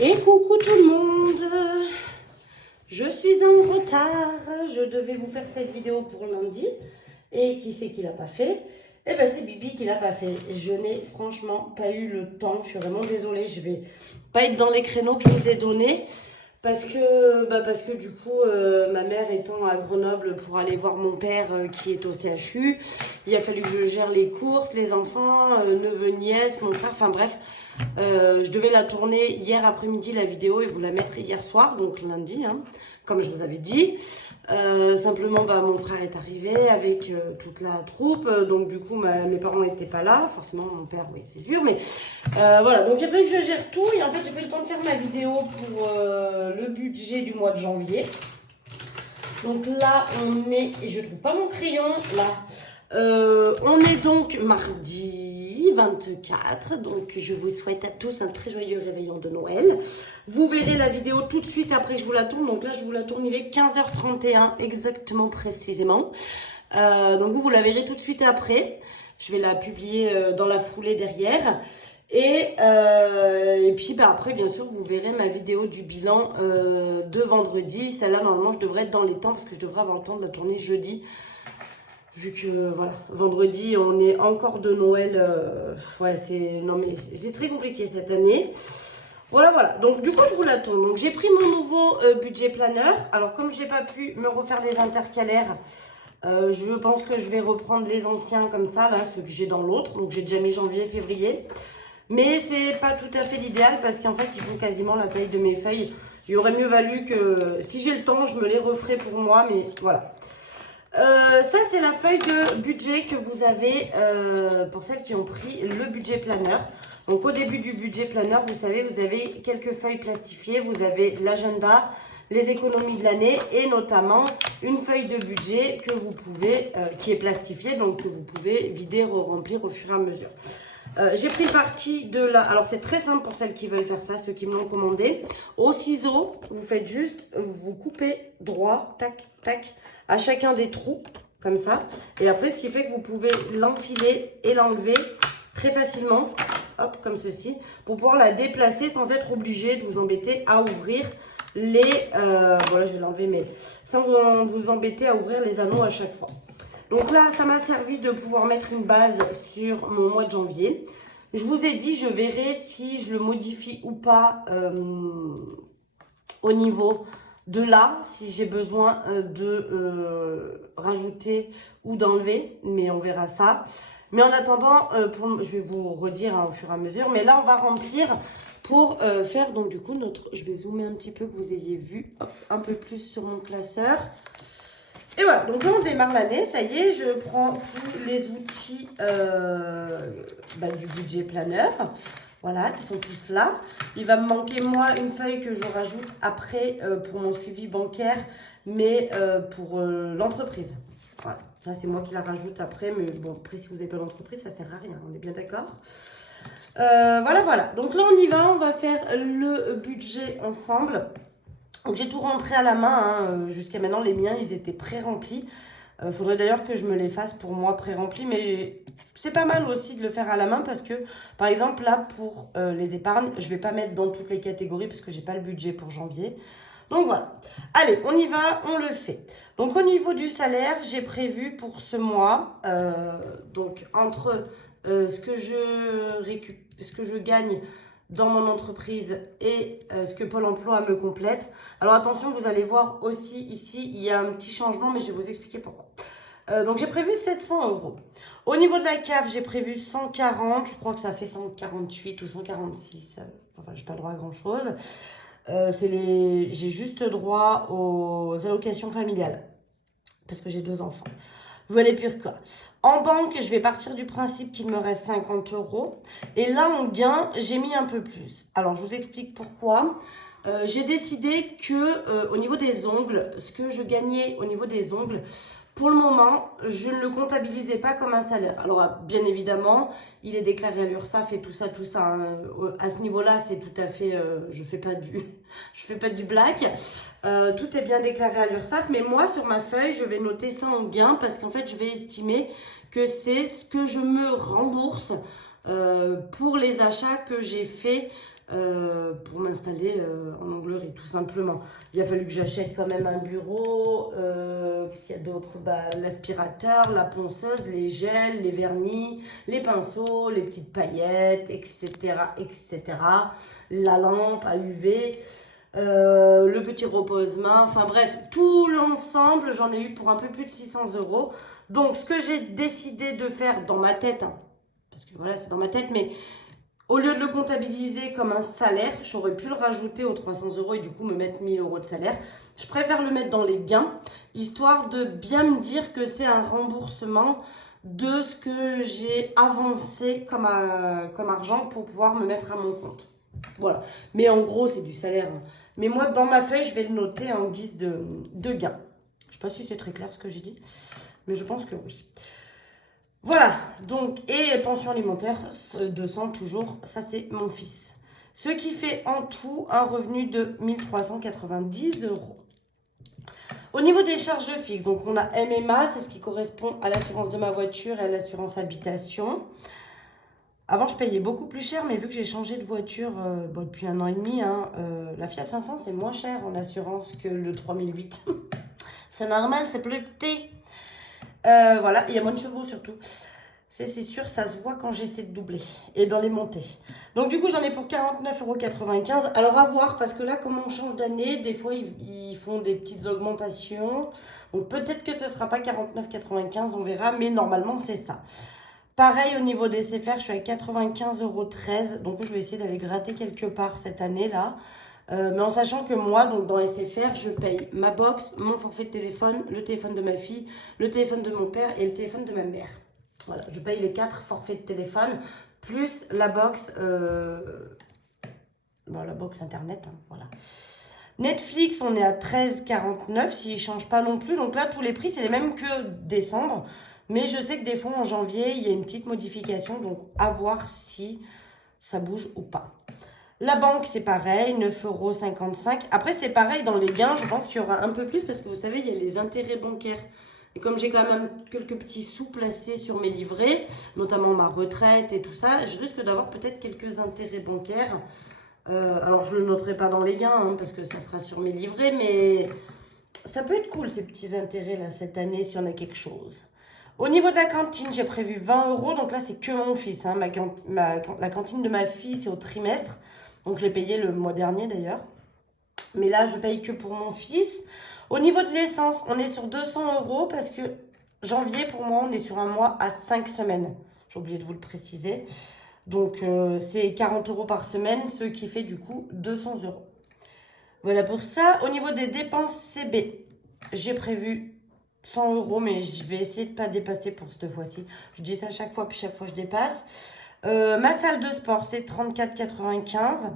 Et coucou tout le monde, je suis en retard, je devais vous faire cette vidéo pour lundi, et qui c'est qui l'a pas fait? Eh ben c'est Bibi qui l'a pas fait, je n'ai franchement pas eu le temps, je suis vraiment désolée, je vais pas être dans les créneaux que je vous ai donnés, parce que du coup, ma mère étant à Grenoble pour aller voir mon père qui est au CHU, il a fallu que je gère les courses, les enfants, neveu, nièce, mon frère, enfin bref. Je devais la tourner hier après-midi la vidéo et vous la mettre hier soir, donc lundi, hein, comme je vous avais dit. Simplement, mon frère est arrivé avec toute la troupe, donc du coup mes parents n'étaient pas là, forcément mon père, oui c'est sûr, mais voilà, donc il a fallu que je gère tout et en fait j'ai pas eu le temps de faire ma vidéo pour le budget du mois de janvier. Donc là on est, et je trouve pas mon crayon, là, on est donc mardi 24, donc je vous souhaite à tous un très joyeux réveillon de Noël. Vous verrez la vidéo tout de suite après que je vous la tourne, donc là je vous la tourne, il est 15h31 exactement précisément. Donc vous la verrez tout de suite après, je vais la publier dans la foulée derrière. Et puis après bien sûr vous verrez ma vidéo du bilan de vendredi, celle-là normalement je devrais être dans les temps parce que je devrais avoir le temps de la tourner jeudi. Vu que voilà, vendredi on est encore de Noël, ouais c'est très compliqué cette année. Voilà, donc du coup je vous la tourne. Donc j'ai pris mon nouveau budget planeur. Alors comme j'ai pas pu me refaire les intercalaires, je pense que je vais reprendre les anciens comme ça, là, ceux que j'ai dans l'autre. Donc j'ai déjà mis janvier, février. Mais c'est pas tout à fait l'idéal parce qu'en fait ils font quasiment la taille de mes feuilles. Il aurait mieux valu que, si j'ai le temps, je me les referai pour moi, mais voilà. Ça c'est la feuille de budget que vous avez pour celles qui ont pris le budget planeur. Donc au début du budget planeur, vous savez, vous avez quelques feuilles plastifiées, vous avez l'agenda, les économies de l'année et notamment une feuille de budget que vous pouvez, qui est plastifiée, donc que vous pouvez vider, remplir au fur et à mesure. J'ai pris parti de la... Alors c'est très simple pour celles qui veulent faire ça, ceux qui me l'ont commandé. Au ciseau, vous faites juste, vous coupez droit, tac, tac, à chacun des trous, comme ça. Et après, ce qui fait que vous pouvez l'enfiler et l'enlever très facilement, hop, comme ceci, pour pouvoir la déplacer sans être obligé de vous embêter à ouvrir les... voilà, je vais l'enlever, mais sans vous embêter à ouvrir les anneaux à chaque fois. Donc là, ça m'a servi de pouvoir mettre une base sur mon mois de janvier. Je vous ai dit, je verrai si je le modifie ou pas au niveau de là, si j'ai besoin de rajouter ou d'enlever, mais on verra ça. Mais en attendant, je vais vous redire au fur et à mesure, mais là, on va remplir pour faire, donc du coup, je vais zoomer un petit peu, que vous ayez vu un peu plus sur mon classeur. Et voilà, donc là on démarre l'année, ça y est, je prends tous les outils du budget planeur, voilà, qui sont tous là. Il va me manquer moi une feuille que je rajoute après pour mon suivi bancaire, mais pour l'entreprise. Voilà, ça c'est moi qui la rajoute après, mais bon, après si vous n'avez pas l'entreprise, ça sert à rien, on est bien d'accord. Voilà, donc là on y va, on va faire le budget ensemble. Donc j'ai tout rentré à la main, hein. Jusqu'à maintenant les miens ils étaient pré-remplis. Faudrait d'ailleurs que je me les fasse pour moi pré-remplis, mais c'est pas mal aussi de le faire à la main parce que par exemple là pour les épargnes, je vais pas mettre dans toutes les catégories parce que j'ai pas le budget pour janvier. Donc voilà, allez on y va, on le fait. Donc au niveau du salaire, j'ai prévu pour ce mois, donc entre ce que je gagne dans mon entreprise et ce que Pôle emploi me complète. Alors attention, vous allez voir aussi ici, il y a un petit changement, mais je vais vous expliquer pourquoi. Donc j'ai prévu 700 €. Au niveau de la CAF, j'ai prévu 140, je crois que ça fait 148 ou 146, enfin je n'ai pas droit à grand chose. J'ai juste droit aux allocations familiales, parce que j'ai 2 enfants. Voilà pire quoi. En banque, je vais partir du principe qu'il me reste 50 €. Et là, en gain, j'ai mis un peu plus. Alors, je vous explique pourquoi. J'ai décidé que au niveau des ongles, ce que je gagnais au niveau des ongles, pour le moment, je ne le comptabilisais pas comme un salaire. Alors, bien évidemment, il est déclaré à l'URSSAF et tout ça, hein. À ce niveau-là, c'est tout à fait... je fais pas du black. Tout est bien déclaré à l'URSSAF, mais moi, sur ma feuille, je vais noter ça en gain parce qu'en fait, je vais estimer que c'est ce que je me rembourse pour les achats que j'ai faits pour m'installer en Angleterre, tout simplement. Il a fallu que j'achète quand même un bureau, qu'est-ce qu'il y a d'autre, l'aspirateur, la ponceuse, les gels, les vernis, les pinceaux, les petites paillettes, etc., etc. La lampe à UV, le petit repose-main, enfin bref, tout l'ensemble, j'en ai eu pour un peu plus de 600 €. Donc, ce que j'ai décidé de faire dans ma tête, hein, parce que voilà, c'est dans ma tête, mais au lieu de le comptabiliser comme un salaire, j'aurais pu le rajouter aux 300 € et du coup me mettre 1000 € de salaire. Je préfère le mettre dans les gains, histoire de bien me dire que c'est un remboursement de ce que j'ai avancé comme argent pour pouvoir me mettre à mon compte. Voilà. Mais en gros, c'est du salaire. Mais moi, dans ma feuille, je vais le noter en guise de gain. Je ne sais pas si c'est très clair ce que j'ai dit, mais je pense que oui. Voilà, donc, et pension alimentaire, 200 toujours, ça c'est mon fils. Ce qui fait en tout un revenu de 1390 €. Au niveau des charges fixes, donc on a MMA, c'est ce qui correspond à l'assurance de ma voiture et à l'assurance habitation. Avant, je payais beaucoup plus cher, mais vu que j'ai changé de voiture depuis 1 an et demi, la Fiat 500, c'est moins cher en assurance que le 3008. C'est normal, c'est plus petit. Voilà, il y a moins de chevaux surtout. C'est sûr, ça se voit quand j'essaie de doubler et dans les montées. Donc du coup, j'en ai pour 49,95 €. Alors à voir, parce que là, comme on change d'année, des fois, ils font des petites augmentations. Donc peut-être que ce ne sera pas 49,95 €, on verra, mais normalement, c'est ça. Pareil, au niveau des CFR, je suis à 95,13 €. Donc je vais essayer d'aller gratter quelque part cette année-là. Mais en sachant que moi, donc dans SFR, je paye ma box, mon forfait de téléphone, le téléphone de ma fille, le téléphone de mon père et le téléphone de ma mère. Voilà, je paye les 4 forfaits de téléphone, plus la box, la box internet, voilà. Netflix, on est à 13,49 € s'il ne change pas non plus. Donc là, tous les prix, c'est les mêmes que décembre. Mais je sais que des fois, en janvier, il y a une petite modification. Donc, à voir si ça bouge ou pas. La banque, c'est pareil, 9,55 €. Après, c'est pareil, dans les gains, je pense qu'il y aura un peu plus parce que vous savez, il y a les intérêts bancaires. Et comme j'ai quand même quelques petits sous placés sur mes livrets, notamment ma retraite et tout ça, je risque d'avoir peut-être quelques intérêts bancaires. Alors, je ne le noterai pas dans les gains parce que ça sera sur mes livrets, mais ça peut être cool ces petits intérêts là cette année si on a quelque chose. Au niveau de la cantine, j'ai prévu 20 €. Donc là, c'est que mon fils. La cantine de ma fille, c'est au trimestre. Donc, je l'ai payé le mois dernier d'ailleurs. Mais là, je paye que pour mon fils. Au niveau de l'essence, on est sur 200 € parce que janvier, pour moi, on est sur un mois à 5 semaines. J'ai oublié de vous le préciser. Donc, c'est 40 € par semaine, ce qui fait du coup 200 €. Voilà pour ça. Au niveau des dépenses CB, j'ai prévu 100 €, mais je vais essayer de ne pas dépasser pour cette fois-ci. Je dis ça chaque fois, puis chaque fois je dépasse. Ma salle de sport, c'est 34,95 €.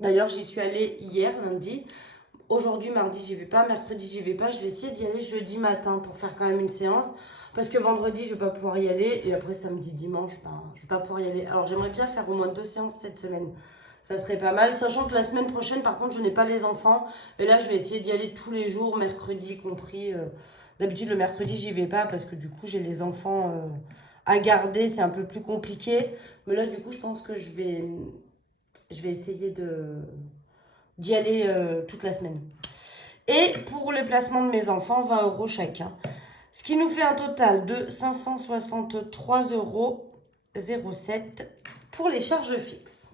D'ailleurs, j'y suis allée hier, lundi. Aujourd'hui, mardi, j'y vais pas. Mercredi, j'y vais pas. Je vais essayer d'y aller jeudi matin pour faire quand même une séance. Parce que vendredi, je vais pas pouvoir y aller. Et après, samedi, dimanche, je vais pas pouvoir y aller. Alors, j'aimerais bien faire au moins 2 séances cette semaine. Ça serait pas mal. Sachant que la semaine prochaine, par contre, je n'ai pas les enfants. Et là, je vais essayer d'y aller tous les jours, mercredi compris. D'habitude, le mercredi, j'y vais pas parce que du coup, j'ai les enfants à garder. C'est un peu plus compliqué. Mais là, du coup, je pense que je vais essayer d'y aller toute la semaine. Et pour les placements de mes enfants, 20 € chacun. Ce qui nous fait un total de 563,07 € pour les charges fixes.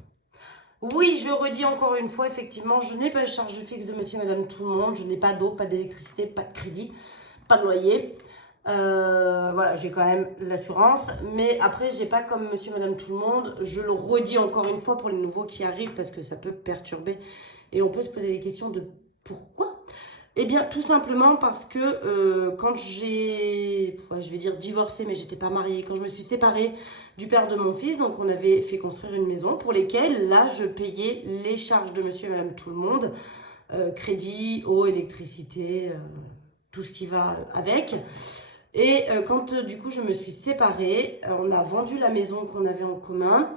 Oui, je redis encore une fois, effectivement, je n'ai pas de charge fixe de monsieur et madame tout le monde. Je n'ai pas d'eau, pas d'électricité, pas de crédit, pas de loyer. Voilà, j'ai quand même l'assurance. Mais après, j'ai pas comme monsieur et madame tout le monde. Je le redis encore une fois pour les nouveaux qui arrivent parce que ça peut perturber. Et on peut se poser des questions de pourquoi ? Eh bien, tout simplement parce que quand je vais dire divorcé, mais j'étais pas mariée, quand je me suis séparée du père de mon fils, donc on avait fait construire une maison pour lesquelles, là, je payais les charges de monsieur et madame tout le monde, crédit, eau, électricité, tout ce qui va avec. Et quand du coup je me suis séparée, on a vendu la maison qu'on avait en commun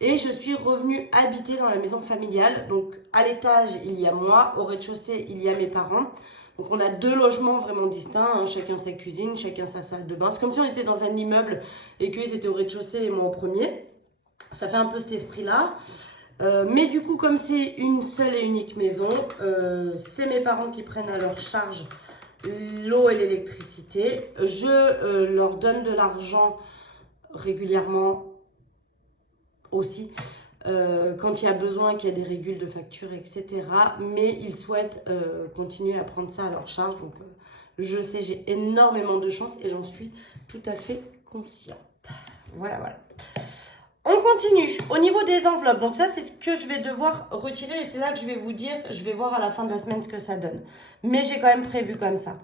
et je suis revenue habiter dans la maison familiale. Donc à l'étage il y a moi, au rez-de-chaussée il y a mes parents. Donc on a 2 logements vraiment distincts, chacun sa cuisine, chacun sa salle de bain. C'est comme si on était dans un immeuble et qu'ils étaient au rez-de-chaussée et moi au premier. Ça fait un peu cet esprit-là. Mais du coup, comme c'est une seule et unique maison, c'est mes parents qui prennent à leur charge l'eau et l'électricité. Je leur donne de l'argent régulièrement aussi quand il y a besoin, qu'il y a des régules de facture, etc. Mais ils souhaitent continuer à prendre ça à leur charge. Donc je sais, j'ai énormément de chance et j'en suis tout à fait consciente. Voilà, voilà. On continue. Au niveau des enveloppes, donc ça c'est ce que je vais devoir retirer et c'est là que je vais vous dire, je vais voir à la fin de la semaine ce que ça donne. Mais j'ai quand même prévu comme ça.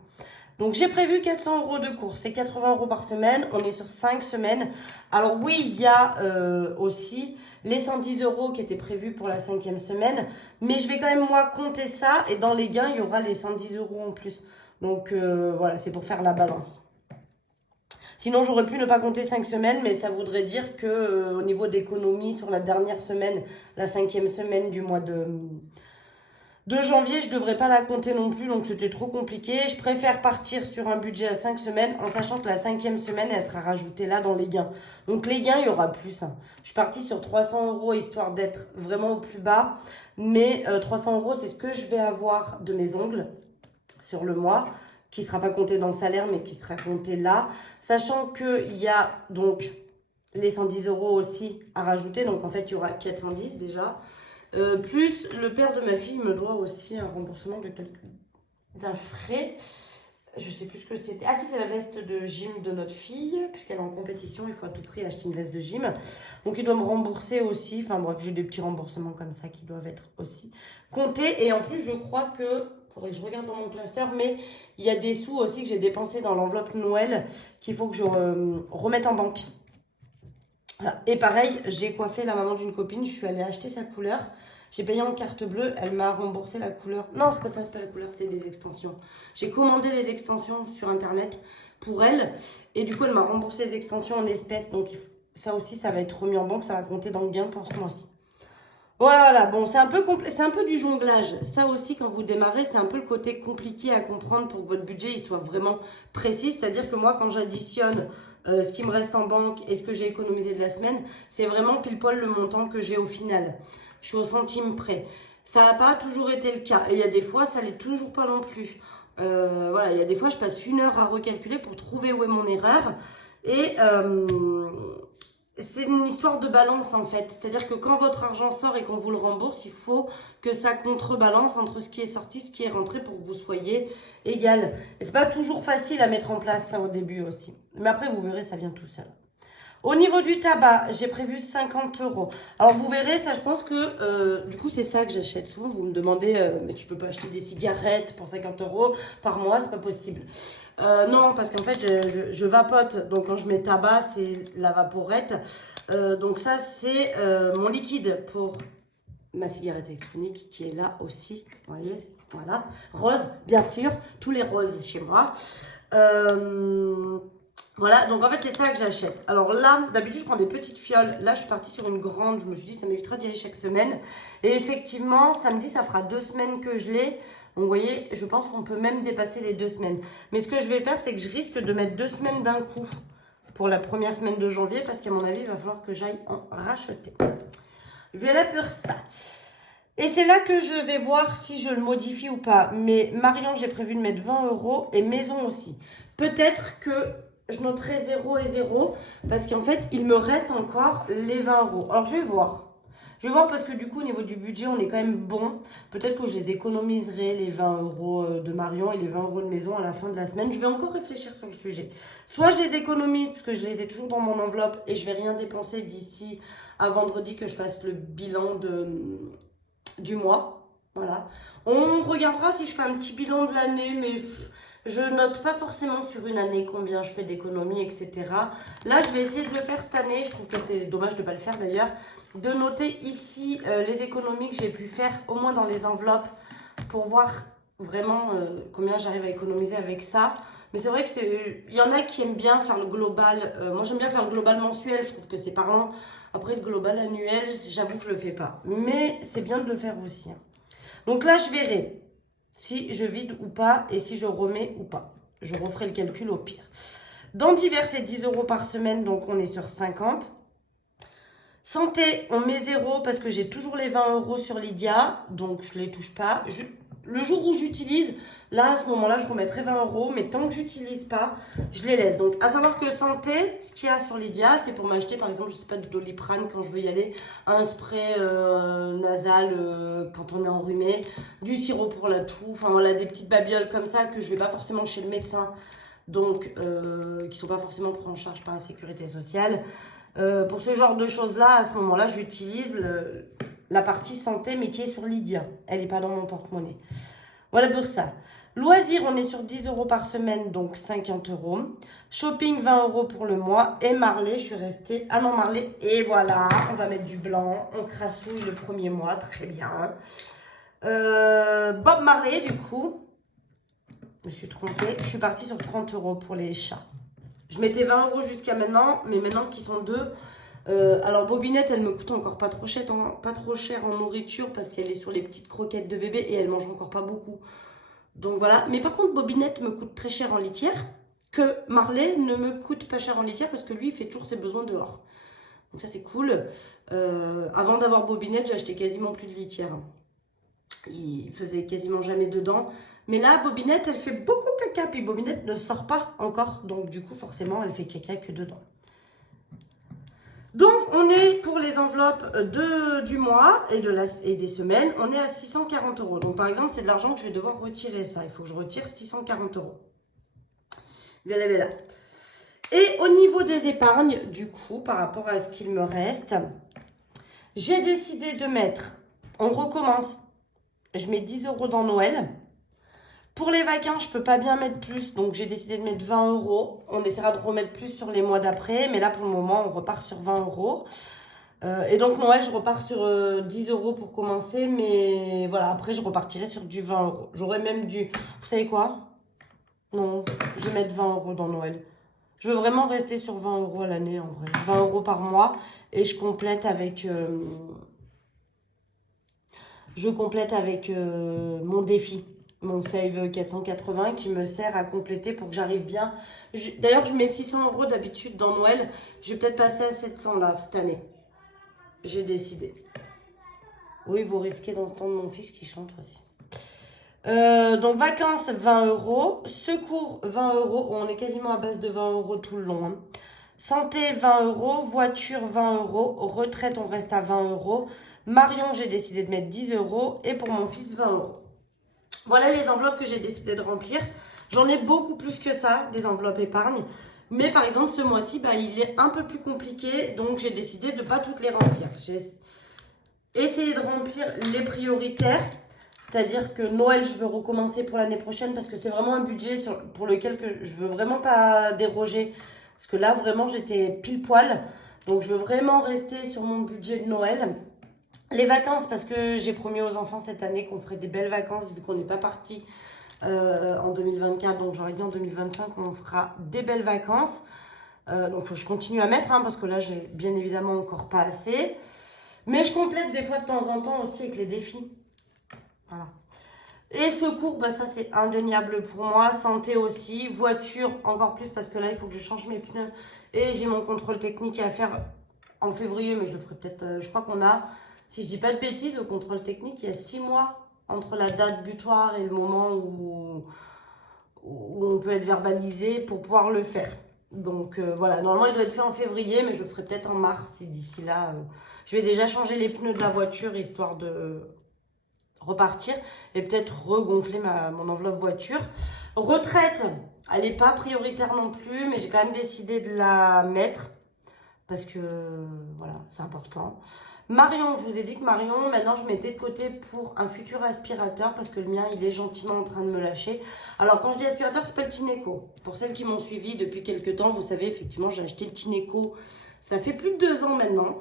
Donc j'ai prévu 400 € de course, c'est 80 € par semaine, on est sur 5 semaines. Alors oui, il y a aussi les 110 € qui étaient prévus pour la 5e semaine, mais je vais quand même moi compter ça et dans les gains, il y aura les 110 € en plus. Donc voilà, c'est pour faire la balance. Sinon, j'aurais pu ne pas compter 5 semaines, mais ça voudrait dire que au niveau d'économie, sur la dernière semaine, la 5e semaine du mois de janvier, je ne devrais pas la compter non plus, donc c'était trop compliqué. Je préfère partir sur un budget à 5 semaines, en sachant que la 5e semaine, elle sera rajoutée là dans les gains. Donc les gains, il y aura plus. Je suis partie sur 300 € histoire d'être vraiment au plus bas, mais 300 €, c'est ce que je vais avoir de mes ongles sur le mois, qui ne sera pas compté dans le salaire, mais qui sera compté là. Sachant qu'il y a donc les 110 € aussi à rajouter. Donc en fait, il y aura 410 déjà. Plus le père de ma fille me doit aussi un remboursement d'un frais. Je sais plus ce que c'était. Ah si, c'est la veste de gym de notre fille. Puisqu'elle est en compétition, il faut à tout prix acheter une veste de gym. Donc il doit me rembourser aussi. Enfin bref, j'ai des petits remboursements comme ça qui doivent être aussi comptés. Et en plus, je crois que... faudrait que je regarde dans mon classeur, mais il y a des sous aussi que j'ai dépensés dans l'enveloppe Noël qu'il faut que je remette en banque. Voilà. Et pareil, j'ai coiffé la maman d'une copine, je suis allée acheter sa couleur. J'ai payé en carte bleue, elle m'a remboursé la couleur. Non, c'est pas ça, c'est pas la couleur, c'était des extensions. J'ai commandé les extensions sur internet pour elle. Et du coup, elle m'a remboursé les extensions en espèces. Donc ça aussi, ça va être remis en banque, ça va compter dans le gain pour ce mois-ci. Voilà, voilà, bon, c'est un peu du jonglage. Ça aussi, quand vous démarrez, c'est un peu le côté compliqué à comprendre pour que votre budget il soit vraiment précis. C'est-à-dire que moi, quand j'additionne ce qui me reste en banque et ce que j'ai économisé de la semaine, c'est vraiment pile poil le montant que j'ai au final. Je suis au centime près. Ça n'a pas toujours été le cas. Et il y a des fois, ça l'est toujours pas non plus. Voilà, il y a des fois, je passe 1 heure à recalculer pour trouver où est mon erreur. Et... c'est une histoire de balance en fait, c'est-à-dire que quand votre argent sort et qu'on vous le rembourse, il faut que ça contrebalance entre ce qui est sorti, ce qui est rentré pour que vous soyez égal. Et c'est pas toujours facile à mettre en place ça au début aussi, mais après vous verrez ça vient tout seul. Au niveau du tabac, j'ai prévu 50 €. Alors vous verrez, ça je pense que du coup c'est ça que j'achète. Souvent vous me demandez, mais tu peux pas acheter des cigarettes pour 50 € par mois, c'est pas possible. Non, parce qu'en fait je vapote, donc quand je mets tabac c'est la vaporette. Donc ça c'est mon liquide pour ma cigarette électronique qui est là aussi. Vous voyez, voilà, rose bien sûr, tous les roses chez moi. Voilà, donc en fait c'est ça que j'achète. Alors là, d'habitude je prends des petites fioles. Là je suis partie sur une grande, je me suis dit ça m'évitera d'y aller chaque semaine. Et effectivement, samedi ça fera 2 semaines que je l'ai. Donc vous voyez, je pense qu'on peut même dépasser les 2 semaines. Mais ce que je vais faire, c'est que je risque de mettre 2 semaines d'un coup pour la première semaine de janvier. Parce qu'à mon avis, il va falloir que j'aille en racheter. Voilà pour ça. Et c'est là que je vais voir si je le modifie ou pas. Mais Marion, j'ai prévu de mettre 20 € et Maison aussi. Peut-être que je noterai 0 et 0 parce qu'en fait, il me reste encore les 20 €. Alors, je vais voir. Je vais voir parce que du coup, au niveau du budget, on est quand même bon. Peut-être que je les économiserai, les 20 € de Marion et les 20 € de Maison à la fin de la semaine. Je vais encore réfléchir sur le sujet. Soit je les économise parce que je les ai toujours dans mon enveloppe et je vais rien dépenser d'ici à vendredi que je fasse le bilan du mois. Voilà. On regardera si je fais un petit bilan de l'année, mais je note pas forcément sur une année combien je fais d'économies, etc. Là, je vais essayer de le faire cette année. Je trouve que c'est dommage de ne pas le faire d'ailleurs. De noter ici les économies que j'ai pu faire, au moins dans les enveloppes, pour voir vraiment combien j'arrive à économiser avec ça. Mais c'est vrai que il y en a qui aiment bien faire le global. Moi, j'aime bien faire le global mensuel. Je trouve que c'est parlant. Après, le global annuel, j'avoue que je le fais pas. Mais c'est bien de le faire aussi. Donc là, je verrai si je vide ou pas et si je remets ou pas. Je referai le calcul au pire. Dans divers, c'est 10 € par semaine, donc on est sur 50. Santé, on met 0 parce que j'ai toujours les 20 € sur Lydia, donc je les touche pas. Le jour où j'utilise, là, à ce moment-là, je remettrai 20 €, mais tant que j'utilise pas, je les laisse. Donc, à savoir que Santé, ce qu'il y a sur Lydia, c'est pour m'acheter, par exemple, je sais pas, du Doliprane quand je veux y aller, un spray nasal quand on est enrhumé, du sirop pour la toux, enfin voilà, des petites babioles comme ça que je vais pas forcément chez le médecin, donc qui sont pas forcément pris en charge par la sécurité sociale. Pour ce genre de choses-là, à ce moment-là, j'utilise la partie santé, mais qui est sur Lydia. Elle n'est pas dans mon porte-monnaie. Voilà pour ça. Loisirs, on est sur 10 € par semaine, donc 50 €. Shopping, 20 € pour le mois. Et Marley, je suis restée à mon Marley. Et voilà, on va mettre du blanc. On crassouille le premier mois, très bien. Bob Marley, du coup, je me suis trompée. Je suis partie sur 30 € pour les chats. Je mettais 20 € jusqu'à maintenant, mais maintenant qu'ils sont deux. Alors Bobinette, elle me coûte encore pas trop cher en nourriture parce qu'elle est sur les petites croquettes de bébé et elle mange encore pas beaucoup. Donc voilà. Mais par contre, Bobinette me coûte très cher en litière, que Marley ne me coûte pas cher en litière parce que lui, il fait toujours ses besoins dehors. Donc ça, c'est cool. Avant d'avoir Bobinette, j'achetais quasiment plus de litière. Il faisait quasiment jamais dedans. Mais là, Bobinette, elle fait beaucoup caca. Puis Bobinette ne sort pas encore. Donc du coup, forcément, elle fait caca que dedans. Donc, on est pour les enveloppes du mois et des semaines, on est à 640 €. Donc, par exemple, c'est de l'argent que je vais devoir retirer ça. Il faut que je retire 640 €. Voilà, voilà. Et au niveau des épargnes, du coup, par rapport à ce qu'il me reste, j'ai décidé de mettre, on recommence, je mets 10 € dans Noël. Pour les vacances, je peux pas bien mettre plus, donc j'ai décidé de mettre 20 €. On essaiera de remettre plus sur les mois d'après, mais là pour le moment, on repart sur 20 €. Et donc Noël, je repars sur 10 € pour commencer, mais voilà, après je repartirai sur du 20 €. J'aurais même dû, vous savez quoi? Non, je vais mettre 20 € dans Noël. Je veux vraiment rester sur 20 € à l'année en vrai. 20 € par mois, et je complète avec mon défi. Mon save 480 qui me sert à compléter pour que j'arrive bien. D'ailleurs, je mets 600 € d'habitude dans Noël. Je vais peut-être passer à 700 là, cette année. J'ai décidé. Oui, vous risquez d'entendre mon fils qui chante aussi. Donc, vacances, 20 €. Secours, 20 €. On est quasiment à base de 20 € tout le long. Hein. Santé, 20 €. Voiture, 20 €. Retraite, on reste à 20 €. Marion, j'ai décidé de mettre 10 €. Et pour mon fils, 20 €. Voilà les enveloppes que j'ai décidé de remplir. J'en ai beaucoup plus que ça, des enveloppes épargne. Mais par exemple, ce mois-ci, il est un peu plus compliqué. Donc, j'ai décidé de ne pas toutes les remplir. J'ai essayé de remplir les prioritaires. C'est-à-dire que Noël, je veux recommencer pour l'année prochaine parce que c'est vraiment un budget pour lequel je ne veux vraiment pas déroger. Parce que là, vraiment, j'étais pile poil. Donc, je veux vraiment rester sur mon budget de Noël. Les vacances, parce que j'ai promis aux enfants cette année qu'on ferait des belles vacances vu qu'on n'est pas parti en 2024. Donc j'aurais dit en 2025 on fera des belles vacances. Donc il faut que je continue à mettre parce que là j'ai bien évidemment encore pas assez. Mais je complète des fois de temps en temps aussi avec les défis. Voilà. Et secours, ça c'est indéniable pour moi. Santé aussi. Voiture encore plus parce que là il faut que je change mes pneus. Et j'ai mon contrôle technique à faire en février, mais je le ferai peut-être, je crois qu'on a... Si je dis pas de bêtises, le contrôle technique, il y a 6 mois entre la date butoir et le moment où on peut être verbalisé pour pouvoir le faire. Donc voilà, normalement il doit être fait en février, mais je le ferai peut-être en mars si d'ici là. Je vais déjà changer les pneus de la voiture histoire de repartir et peut-être regonfler mon enveloppe voiture. Retraite, elle n'est pas prioritaire non plus, mais j'ai quand même décidé de la mettre parce que voilà, c'est important. Marion, je vous ai dit que Marion, maintenant je mettais de côté pour un futur aspirateur parce que le mien il est gentiment en train de me lâcher. Alors quand je dis aspirateur, c'est pas le Tineco. Pour celles qui m'ont suivi depuis quelques temps, vous savez effectivement j'ai acheté le Tineco. Ça fait plus de 2 ans maintenant.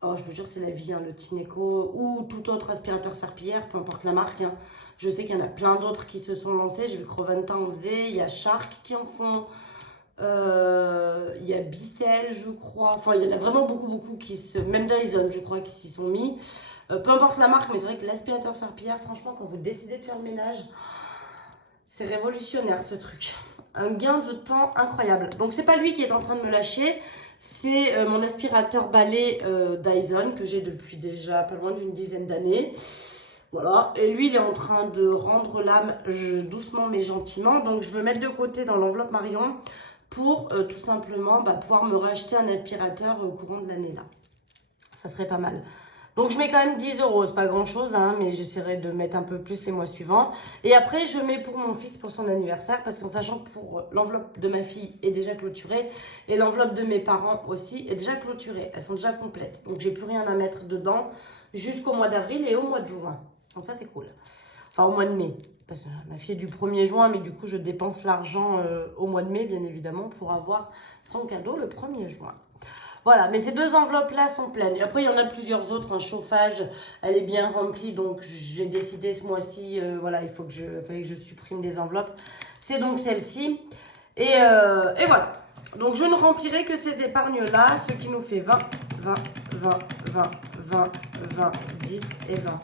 Oh, je vous jure c'est la vie, le Tineco ou tout autre aspirateur serpillière, peu importe la marque. Je sais qu'il y en a plein d'autres qui se sont lancés. J'ai vu que Roventin en faisait, il y a Shark qui en font. Il y a Bicel, je crois. Enfin, il y en a vraiment beaucoup même Dyson, je crois, qui s'y sont mis. Peu importe la marque, mais c'est vrai que l'aspirateur serpillière, franchement, quand vous décidez de faire le ménage, c'est révolutionnaire ce truc. Un gain de temps incroyable. Donc, c'est pas lui qui est en train de me lâcher. C'est mon aspirateur balai Dyson que j'ai depuis déjà pas loin d'une dizaine d'années. Voilà, et lui il est en train de rendre l'âme doucement mais gentiment. Donc je veux mettre de côté dans l'enveloppe Marion pour tout simplement pouvoir me racheter un aspirateur au courant de l'année là. Ça serait pas mal. Donc je mets quand même 10 euros, c'est pas grand chose, hein, mais j'essaierai de mettre un peu plus les mois suivants. Et après je mets pour mon fils pour son anniversaire, parce qu'en sachant que pour l'enveloppe de ma fille est déjà clôturée, et l'enveloppe de mes parents aussi est déjà clôturée, elles sont déjà complètes. Donc j'ai plus rien à mettre dedans jusqu'au mois d'avril et au mois de juin. Donc ça c'est cool. Enfin au mois de mai, parce que ma fille est du 1er juin, mais du coup je dépense l'argent au mois de mai bien évidemment pour avoir son cadeau le 1er juin. Voilà, mais ces deux enveloppes-là sont pleines. Et après, il y en a plusieurs autres. Un chauffage, elle est bien remplie. Donc, j'ai décidé ce mois-ci, voilà, fallait que je supprime des enveloppes. C'est donc celle-ci. Et voilà. Donc, je ne remplirai que ces épargnes-là, ce qui nous fait 20, 20, 20, 20, 20, 20, 10 et 20.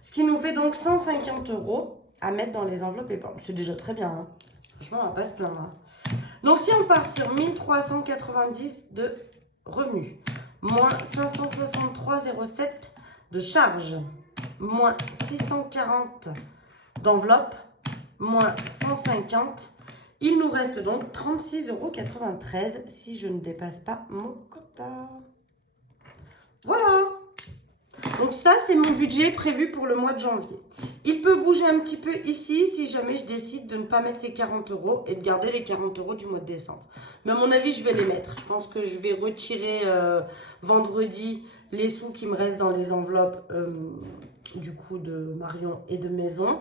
Ce qui nous fait donc 150 euros à mettre dans les enveloppes épargnes. C'est déjà très bien, hein. Franchement, on va pas se plaindre, hein. Donc, si on part sur 1390 de revenus, moins 563,07 de charges, moins 640 d'enveloppe, moins 150, il nous reste donc 36,93 € si je ne dépasse pas mon quota. Voilà. Donc ça, c'est mon budget prévu pour le mois de janvier. Il peut bouger un petit peu ici si jamais je décide de ne pas mettre ces 40 € et de garder les 40 € du mois de décembre. Mais à mon avis, je vais les mettre. Je pense que je vais retirer vendredi les sous qui me restent dans les enveloppes du coup de Marion et de Maison.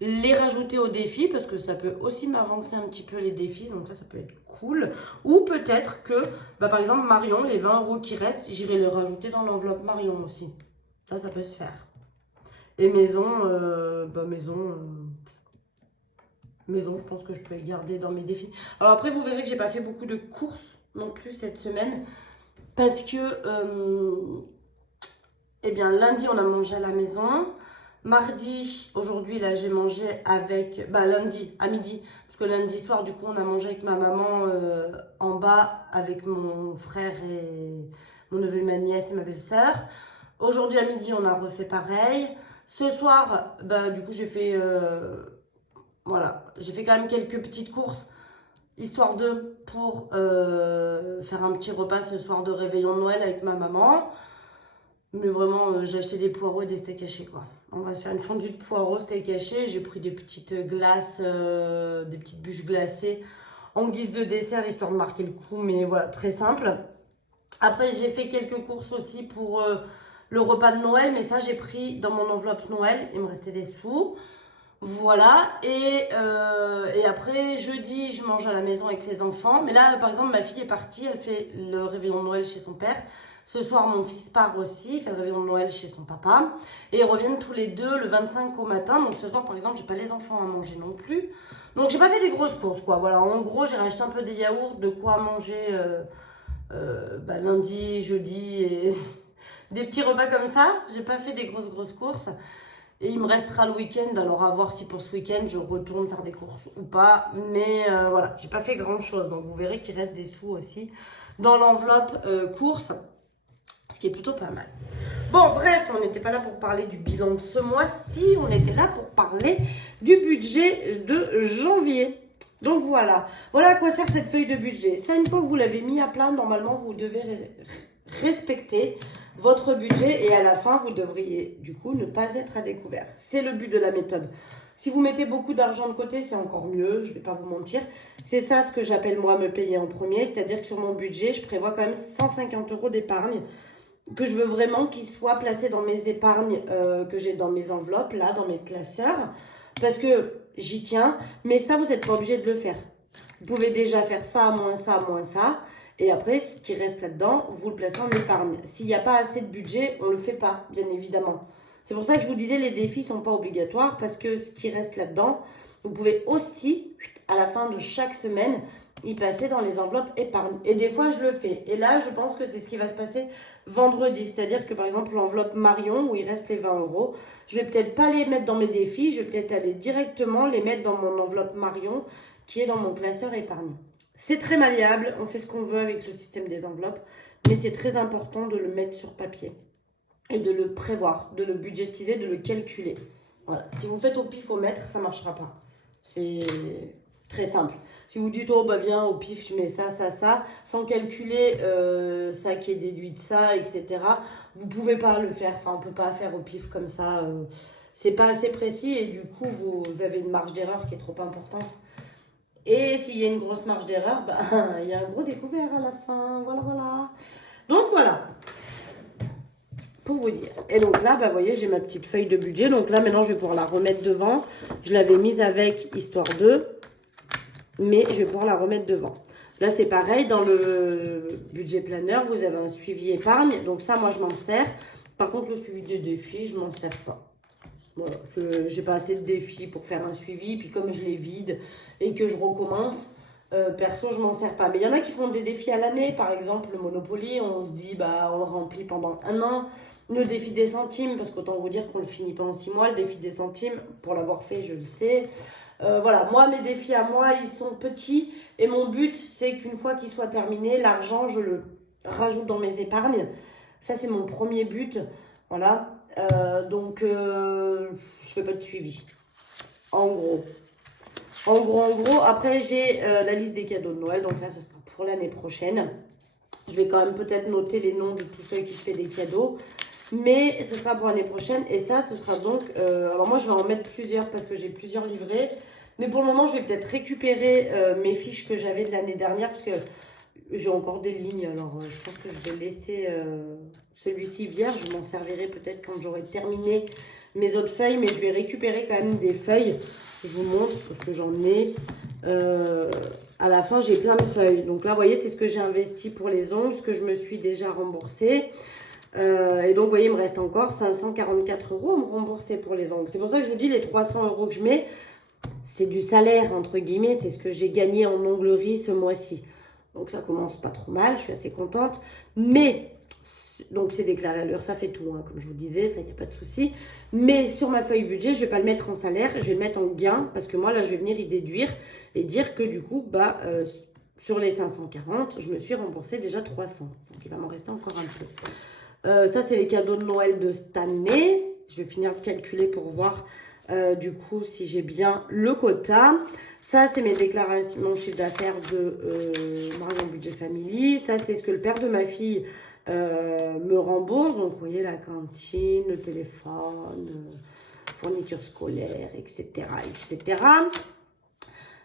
Les rajouter au défi parce que ça peut aussi m'avancer un petit peu les défis. Donc ça peut être cool. Ou peut-être que, par exemple, Marion, les 20 € qui restent, j'irai les rajouter dans l'enveloppe Marion aussi. Ça peut se faire. Et Maison, Maison, je pense que je peux les garder dans mes défis. Alors après, vous verrez que j'ai pas fait beaucoup de courses non plus cette semaine. Parce que, lundi, on a mangé à la maison. Mardi, aujourd'hui, là, j'ai mangé avec, lundi, à midi. Parce que lundi soir, du coup, on a mangé avec ma maman en bas, avec mon frère et mon neveu et ma nièce et ma belle-sœur. Aujourd'hui à midi, on a refait pareil. Ce soir, du coup, j'ai fait, j'ai fait quand même quelques petites courses, histoire pour faire un petit repas ce soir de réveillon de Noël avec ma maman. Mais vraiment, j'ai acheté des poireaux et des steaks hachés, quoi. On va se faire une fondue de poireaux, steak haché. J'ai pris des petites glaces, des petites bûches glacées en guise de dessert, histoire de marquer le coup. Mais voilà, très simple. Après, j'ai fait quelques courses aussi pour le repas de Noël, mais ça j'ai pris dans mon enveloppe Noël, il me restait des sous. Voilà, et après jeudi je mange à la maison avec les enfants. Mais là par exemple ma fille est partie, elle fait le réveillon de Noël chez son père. Ce soir mon fils part aussi, il fait le réveillon de Noël chez son papa. Et ils reviennent tous les deux le 25 au matin. Donc ce soir par exemple j'ai pas les enfants à manger non plus. Donc j'ai pas fait des grosses courses quoi. Voilà, en gros j'ai racheté un peu des yaourts, de quoi manger lundi, jeudi et... des petits repas comme ça. J'ai pas fait des grosses courses. Et il me restera le week-end. Alors à voir si pour ce week-end je retourne faire des courses ou pas. Mais voilà, j'ai pas fait grand chose. Donc vous verrez qu'il reste des sous aussi dans l'enveloppe courses. Ce qui est plutôt pas mal. Bon bref, on n'était pas là pour parler du bilan de ce mois-ci. On était là pour parler du budget de janvier. Donc voilà. Voilà à quoi sert cette feuille de budget. Ça, une fois que vous l'avez mis à plat, normalement vous devez respecter votre budget et à la fin, vous devriez du coup ne pas être à découvert. C'est le but de la méthode. Si vous mettez beaucoup d'argent de côté, c'est encore mieux, je ne vais pas vous mentir. C'est ça ce que j'appelle moi me payer en premier, c'est-à-dire que sur mon budget, je prévois quand même 150 € d'épargne que je veux vraiment qu'il soit placé dans mes épargnes que j'ai dans mes enveloppes, là, dans mes classeurs, parce que j'y tiens, mais ça, vous n'êtes pas obligé de le faire. Vous pouvez déjà faire ça, moins ça, moins ça. Et après, ce qui reste là-dedans, vous le placez en épargne. S'il n'y a pas assez de budget, on ne le fait pas, bien évidemment. C'est pour ça que je vous disais, les défis ne sont pas obligatoires parce que ce qui reste là-dedans, vous pouvez aussi, à la fin de chaque semaine, y passer dans les enveloppes épargne. Et des fois, je le fais. Et là, je pense que c'est ce qui va se passer vendredi. C'est-à-dire que, par exemple, l'enveloppe Marion, où il reste les 20 €, je vais peut-être pas les mettre dans mes défis. Je vais peut-être aller directement les mettre dans mon enveloppe Marion, qui est dans mon classeur épargne. C'est très malléable, on fait ce qu'on veut avec le système des enveloppes, mais c'est très important de le mettre sur papier et de le prévoir, de le budgétiser, de le calculer. Voilà. Si vous faites au pif au mètre, ça ne marchera pas. C'est très simple. Si vous dites, oh bah viens, au pif, je mets ça, ça, sans calculer ça qui est déduit de ça, etc., vous ne pouvez pas le faire. Enfin, on ne peut pas faire au pif comme ça. C'est pas assez précis et du coup, vous avez une marge d'erreur qui est trop importante. Et s'il y a une grosse marge d'erreur, bah, il y a un gros découvert à la fin. Voilà, voilà. Donc voilà, pour vous dire. Et donc là, bah, vous voyez, j'ai ma petite feuille de budget. Donc là, maintenant, je vais pouvoir la remettre devant. Je l'avais mise avec, histoire de, mais je vais pouvoir la remettre devant. Là, c'est pareil, dans le budget planner, vous avez un suivi épargne. Donc ça, moi, je m'en sers. Par contre, le suivi des défis, je m'en sers pas. Voilà, j'ai pas assez de défis pour faire un suivi, puis comme je les vide et que je recommence, perso je m'en sers pas. Mais il y en a qui font des défis à l'année, par exemple le Monopoly, on se dit bah on le remplit pendant un an. Le défi des centimes, parce qu'autant vous dire qu'on le finit pas en 6 mois, le défi des centimes, pour l'avoir fait je le sais. Voilà, moi mes défis à moi ils sont petits et mon but c'est qu'une fois qu'ils soient terminés, l'argent je le rajoute dans mes épargnes. Ça c'est mon premier but, voilà. Donc, je fais pas de suivi. En gros. En gros, après, j'ai la liste des cadeaux de Noël. Donc, ça, ce sera pour l'année prochaine. Je vais quand même peut-être noter les noms de tous ceux qui se fait des cadeaux. Mais ce sera pour l'année prochaine. Et ça, ce sera donc... alors, moi, je vais en mettre plusieurs parce que j'ai plusieurs livrets. Mais pour le moment, je vais peut-être récupérer mes fiches que j'avais de l'année dernière. Parce que j'ai encore des lignes, alors je pense que je vais laisser celui-ci vierge. Je m'en servirai peut-être quand j'aurai terminé mes autres feuilles, mais je vais récupérer quand même des feuilles. Je vous montre parce que j'en ai. À la fin, j'ai plein de feuilles. Donc là, vous voyez, c'est ce que j'ai investi pour les ongles, ce que je me suis déjà remboursé. Et donc, vous voyez, il me reste encore 544 € à me rembourser pour les ongles. C'est pour ça que je vous dis, les 300 € que je mets, c'est du salaire, entre guillemets. C'est ce que j'ai gagné en onglerie ce mois-ci. Donc ça commence pas trop mal, je suis assez contente. Mais, donc c'est déclaré à l'heure, ça fait tout, hein, comme je vous disais, ça, il n'y a pas de souci. Mais sur ma feuille budget, je vais pas le mettre en salaire, je vais le mettre en gain. Parce que moi, là, je vais venir y déduire et dire que du coup, bah, sur les 540, je me suis remboursé déjà 300. Donc il va m'en rester encore un peu. Ça, c'est les cadeaux de Noël de cette année. Je vais finir de calculer pour voir du coup si j'ai bien le quota. Ça, c'est mes déclarations, mon chiffre d'affaires de Marion Budget Family. Ça, c'est ce que le père de ma fille me rembourse. Donc, vous voyez, la cantine, le téléphone, fourniture scolaire, etc. etc.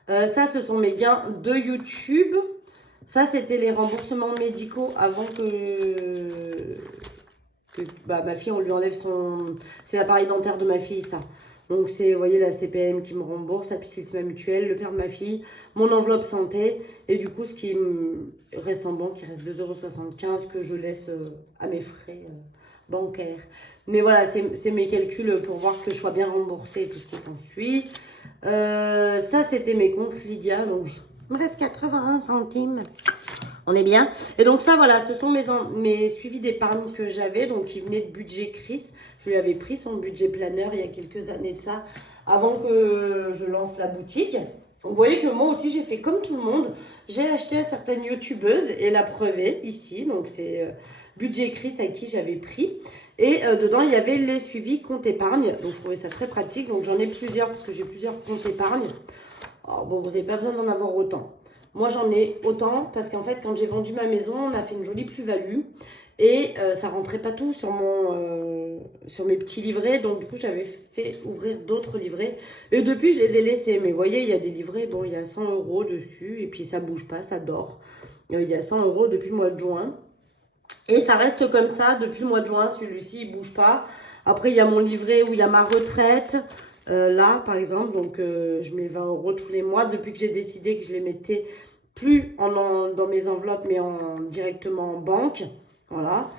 Ça, ce sont mes gains de YouTube. Ça, c'était les remboursements médicaux avant que bah, ma fille, on lui enlève son... C'est l'appareil dentaire de ma fille, ça. Donc, c'est, vous voyez, la CPM qui me rembourse, la piscine mutuelle, le père de ma fille, mon enveloppe santé. Et du coup, ce qui me reste en banque, il reste 2,75 € que je laisse à mes frais bancaires. Mais voilà, c'est mes calculs pour voir que je sois bien remboursée et tout ce qui s'ensuit. Ça, c'était mes comptes Lydia. Donc, il me reste 81 centimes. On est bien. Et donc ça, voilà, ce sont mes suivis d'épargne que j'avais, donc qui venaient de budget Chris. Je lui avais pris son budget planner il y a quelques années de ça, avant que je lance la boutique. Vous voyez que moi aussi, j'ai fait comme tout le monde. J'ai acheté à certaines youtubeuses et la preuve est ici. Donc c'est budget Chris à qui j'avais pris. Et dedans, il y avait les suivis compte épargne. Donc je trouvais ça très pratique. Donc j'en ai plusieurs parce que j'ai plusieurs comptes épargne. Alors bon, vous n'avez pas besoin d'en avoir autant. Moi, j'en ai autant parce qu'en fait, quand j'ai vendu ma maison, on a fait une jolie plus-value et ça rentrait pas tout sur sur mes petits livrets. Donc, du coup, j'avais fait ouvrir d'autres livrets et depuis, je les ai laissés. Mais vous voyez, il y a des livrets, bon, il y a 100 € dessus et puis ça bouge pas, ça dort. Il y a 100 € depuis le mois de juin et ça reste comme ça depuis le mois de juin. Celui-ci, il bouge pas. Après, il y a mon livret où il y a ma retraite. Là, par exemple, donc je mets 20 € tous les mois depuis que j'ai décidé que je les mettais plus dans mes enveloppes, mais directement en banque. Voilà.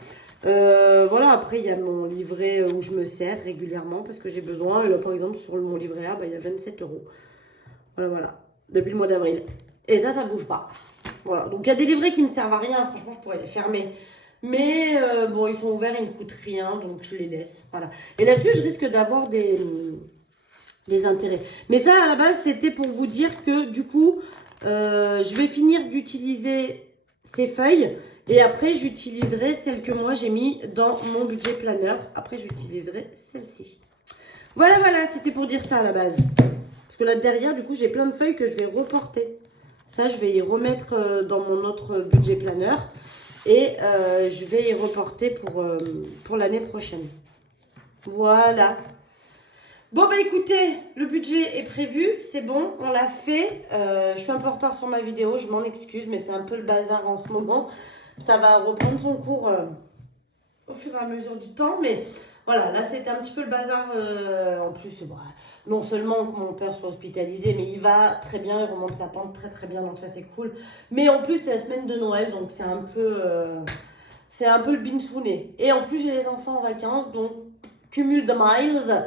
Voilà, après, il y a mon livret où je me sers régulièrement parce que j'ai besoin. Et là, par exemple, sur mon livret A, bah, il y a 27 €. Voilà, voilà. Depuis le mois d'avril. Et ça bouge pas. Voilà. Donc, il y a des livrets qui ne me servent à rien. Franchement, je pourrais les fermer. Mais bon, ils sont ouverts, ils ne coûtent rien. Donc, je les laisse. Voilà. Et là-dessus, je risque d'avoir des intérêts. Mais ça, à la base, c'était pour vous dire que, du coup, Je vais finir d'utiliser ces feuilles et après j'utiliserai celles que moi j'ai mis dans mon budget planner. Après j'utiliserai celle-ci. Voilà, voilà, c'était pour dire ça à la base. Parce que là derrière, du coup, j'ai plein de feuilles que je vais reporter. Ça, je vais y remettre dans mon autre budget planner. Et je vais y reporter pour l'année prochaine. Voilà. Bon, bah écoutez, le budget est prévu, c'est bon, on l'a fait. Je suis un peu en retard sur ma vidéo, je m'en excuse, mais c'est un peu le bazar en ce moment. Ça va reprendre son cours au fur et à mesure du temps, mais voilà, là c'était un petit peu le bazar. En plus, bah, non seulement que mon père soit hospitalisé, mais il va très bien, il remonte la pente très très bien, donc ça c'est cool. Mais en plus, c'est la semaine de Noël, donc c'est un peu le binsouné. Et en plus, j'ai les enfants en vacances, donc cumul de miles.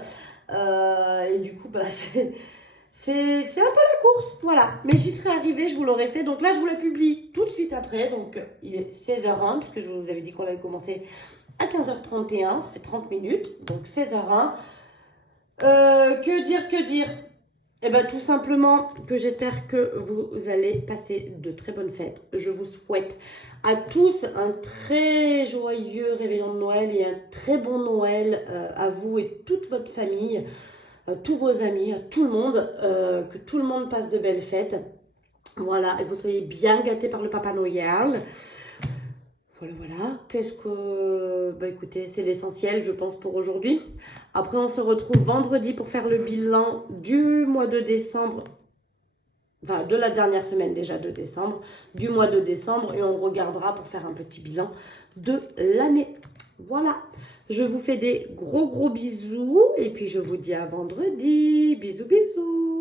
Et du coup, bah, c'est un peu la course, voilà. Mais j'y serais arrivée, je vous l'aurais fait. Donc là, je vous la publie tout de suite après. Donc, il est 16h01, puisque je vous avais dit qu'on avait commencé à 15h31. Ça fait 30 minutes, donc 16h01. Que dire? Eh bien, tout simplement que j'espère que vous allez passer de très bonnes fêtes. Je vous souhaite à tous un très joyeux réveillon de Noël et un très bon Noël à vous et toute votre famille, tous vos amis, à tout le monde. Que tout le monde passe de belles fêtes. Voilà, et que vous soyez bien gâtés par le Papa Noël. Voilà, voilà. Qu'est-ce que... Bah écoutez, c'est l'essentiel, je pense, pour aujourd'hui. Après, on se retrouve vendredi pour faire le bilan du mois de décembre. Enfin, de la dernière semaine déjà de décembre. Du mois de décembre. Et on regardera pour faire un petit bilan de l'année. Voilà. Je vous fais des gros bisous. Et puis, je vous dis à vendredi. Bisous, bisous.